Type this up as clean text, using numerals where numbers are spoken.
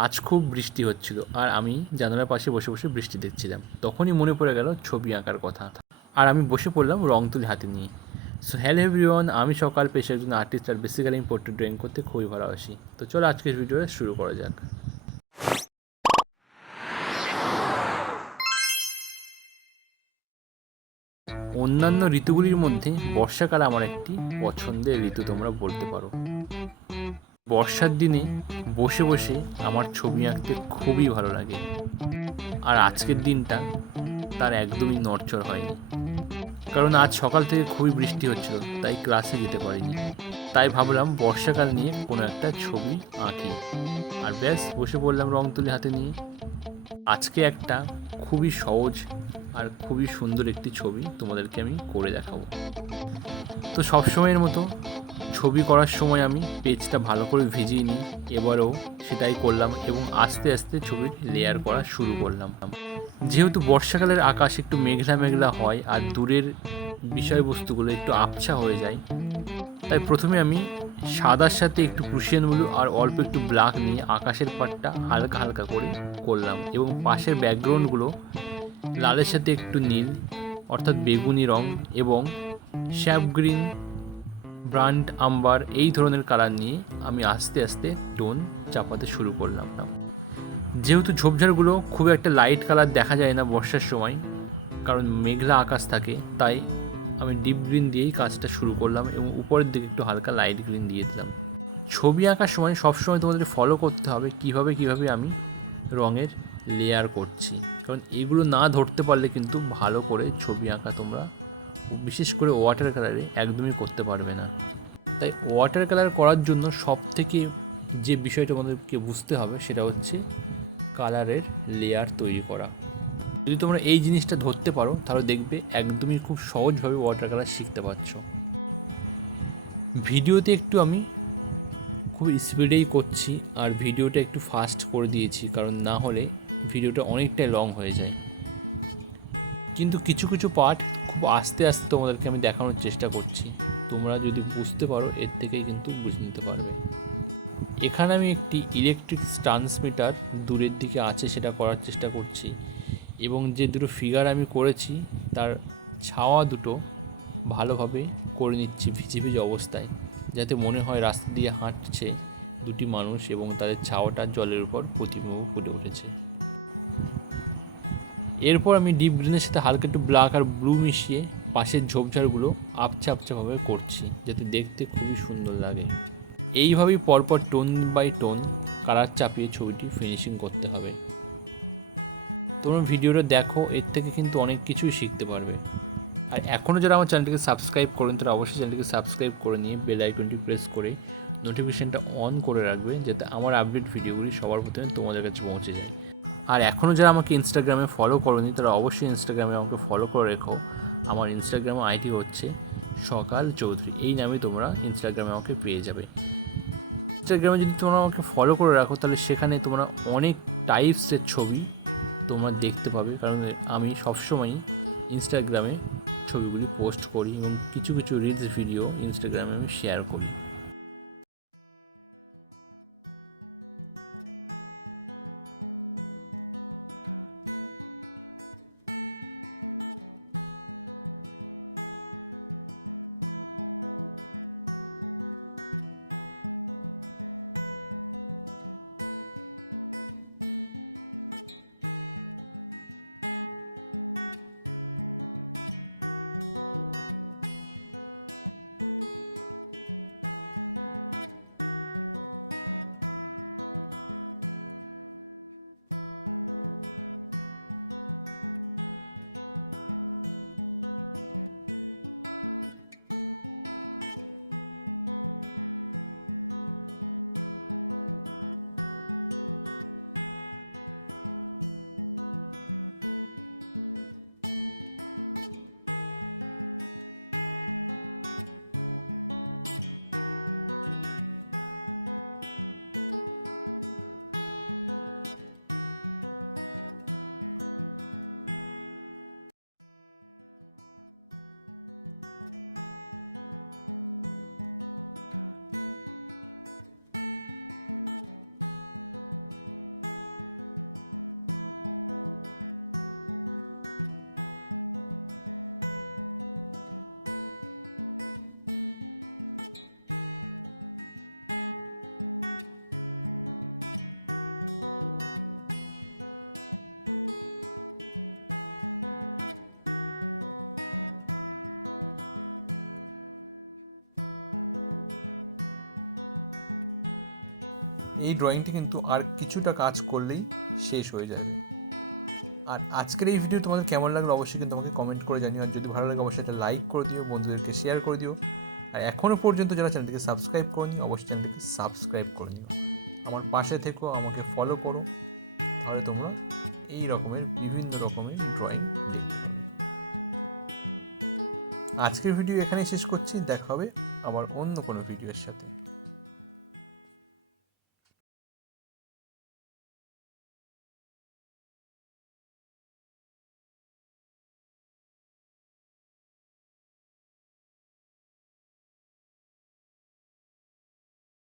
আজ খুব বৃষ্টি হচ্ছিল আর আমি জানালার পাশে বসে বসে বৃষ্টি দেখছিলাম। তখনই মনে পড়ে গেল ছবি আঁকার কথা। আর আমি বসে পড়লাম রং তুলি হাতে নিয়ে। সো হ্যালো এভরিওয়ান, আমি সকাল পেশার একজন আর্টিস্ট আর বেসিক্যালি আমি পোর্ট্রেট ড্রয়িং করতে খুবই ভালোবাসি। তো চলো আজকের ভিডিওটা শুরু করা যাক। অন্যান্য ঋতুগুলির মধ্যে বর্ষাকাল আমার একটি পছন্দের ঋতু তোমরা বলতে পারো। বর্ষার দিনে বসে বসে আমার ছবি আঁকতে খুবই ভালো লাগে। আর আজকের দিনটা তার একদমই নড়চড় হয়নি, কারণ আজ সকাল থেকে খুবই বৃষ্টি হচ্ছিল, তাই ক্লাসে যেতে পারিনি। তাই ভাবলাম বর্ষাকাল নিয়ে কোনো একটা ছবি আঁকবো। আর ব্যাস বসে পড়লাম রং তুলি হাতে নিয়ে। আজকে একটা খুবই সহজ আর খুবই সুন্দর একটি ছবি তোমাদেরকে আমি করে দেখাবো। তো সবসময়ের মতো ছবি করার সময় আমি পেজটা ভালো করে ভিজিয়ে নিই। এবারেও সেটাই করলাম এবং আস্তে আস্তে ছবি লেয়ার করা শুরু করলাম। যেহেতু বর্ষাকালের আকাশ একটু মেঘলা মেঘলা হয় আর দূরের বিষয়বস্তুগুলো একটু আবছা হয়ে যায়, তাই প্রথমে আমি সাদার সাথে একটু ক্রুশিয়ান ব্লু আর অল্প একটু ব্ল্যাক নিয়ে আকাশের পাটটা হালকা হালকা করে করলাম এবং পাশের ব্যাকগ্রাউন্ডগুলো লালের সাথে একটু নীল অর্থাৎ বেগুনি রং এবং শ্যাপ গ্রিন, ব্রান্ড আম্বার এই ধরনের কালার নিয়ে আমি আস্তে আস্তে টোন চাপাতে শুরু করলাম। যেহেতু ঝোপঝাড়গুলো খুব একটা লাইট কালার দেখা যায় না বর্ষার সময়, কারণ মেঘলা আকাশ থাকে, তাই আমি ডিপ গ্রিন দিয়েই কাজটা শুরু করলাম এবং উপরের দিকে একটু হালকা লাইট গ্রিন দিয়ে দিলাম। ছবি আঁকার সময় সবসময় তোমাদেরকে ফলো করতে হবে কীভাবে আমি রঙের লেয়ার করছি, কারণ এগুলো না ধরতে পারলে কিন্তু ভালো করে ছবি আঁকা তোমরা বিশেষ করে ওয়াটার কালারে একদমই করতে পারবে না। তাই ওয়াটার কালার করার জন্য সব থেকে যে বিষয়টা আমাদেরকে বুঝতে হবে সেটা হচ্ছে কালারের লেয়ার তৈরি করা। যদি তোমরা এই জিনিসটা ধরতে পারো তাহলে দেখবে একদমই খুব সহজভাবে ওয়াটার কালার শিখতে পারছো। ভিডিওতে একটু আমি খুব স্পিডেই করছি আর ভিডিওটা একটু ফাস্ট করে দিয়েছি, কারণ না হলে ভিডিওটা অনেকটাই লং হয়ে যায়। কিন্তু কিছু কিছু পার্ট খুব আস্তে আস্তে তোমাদেরকে আমি দেখানোর চেষ্টা করছি। তোমরা যদি বুঝতে পারো এর থেকে কিন্তু বুঝে নিতে পারো। এখানে আমি একটি ইলেকট্রিক ট্রান্সমিটার দূরের দিকে আছে সেটা করার চেষ্টা করছি এবং যে দুটো ফিগার আমি করেছি তার ছাওয়া দুটো ভালোভাবে করে নিচ্ছি ভিজে ভিজে অবস্থায়, যাতে মনে হয় রাস্তা দিয়ে হাঁটছে দুটি মানুষ এবং তাদের ছাওয়াটা জলের উপর প্রতিফলিত হয়েছে। এরপর আমি ডিপ গ্রিনের সাথে হালকা একটু ব্ল্যাক আর ব্লু মিশিয়ে পাশের ঝোপঝাড়গুলো আবছা আবছাভাবে করছি, যাতে দেখতে খুবই সুন্দর লাগে। এইভাবেই পরপর টোন বাই টোন কালার চাপিয়ে ছবিটি ফিনিশিং করতে হবে। তোমরা ভিডিওটা দেখো, এর থেকে কিন্তু অনেক কিছুই শিখতে পারবে। আর এখনও যারা আমার চ্যানেলটিকে সাবস্ক্রাইব করেন তারা অবশ্যই চ্যানেলটিকে সাবস্ক্রাইব করে নিয়ে বেল আইকনটি প্রেস করে নোটিফিকেশনটা অন করে রাখবেন, যাতে আমার আপডেট ভিডিওগুলি সবার প্রথমে তোমাদের কাছে পৌঁছে যায়। আর এখনও যারা আমাকে ইনস্টাগ্রামে ফলো করোনি তারা অবশ্যই ইনস্টাগ্রামে আমাকে ফলো করে রেখো। আমার ইনস্টাগ্রাম আইডি হচ্ছে সকাল চৌধুরী, এই নামে তোমরা ইনস্টাগ্রামে আমাকে পেয়ে যাবে। ইনস্টাগ্রামে যদি তোমরা আমাকে ফলো করে রাখো তাহলে সেখানে তোমরা অনেক টাইপসের ছবি তোমরা দেখতে পাবে, কারণ আমি সবসময় ইনস্টাগ্রামে ছবিগুলো পোস্ট করি এবং কিছু কিছু রিলস ভিডিও ইনস্টাগ্রামে আমি শেয়ার করি। এই ড্রয়িংটি কিন্তু আর কিছুটা কাজ করলেই শেষ হয়ে যায়। আর আজকের এই ভিডিও তোমাদের কেমন লাগলো অবশ্যই কিন্তু তোমাকে কমেন্ট করে জানিও। আর যদি ভালো লাগে অবশ্যই একটা লাইক করে দিও, বন্ধুদেরকে শেয়ার করে দিও। আর এখনও পর্যন্ত যারা চ্যানেলটিকে সাবস্ক্রাইব করনি অবশ্যই চ্যানেলটিকে সাবস্ক্রাইব করে দিও। আমার পাশে থেকো, আমাকে ফলো করো, তাহলে তোমরা এই রকমের বিভিন্ন রকমের ড্রয়িং। আজকের ভিডিও এখানেই শেষ করছি, দেখা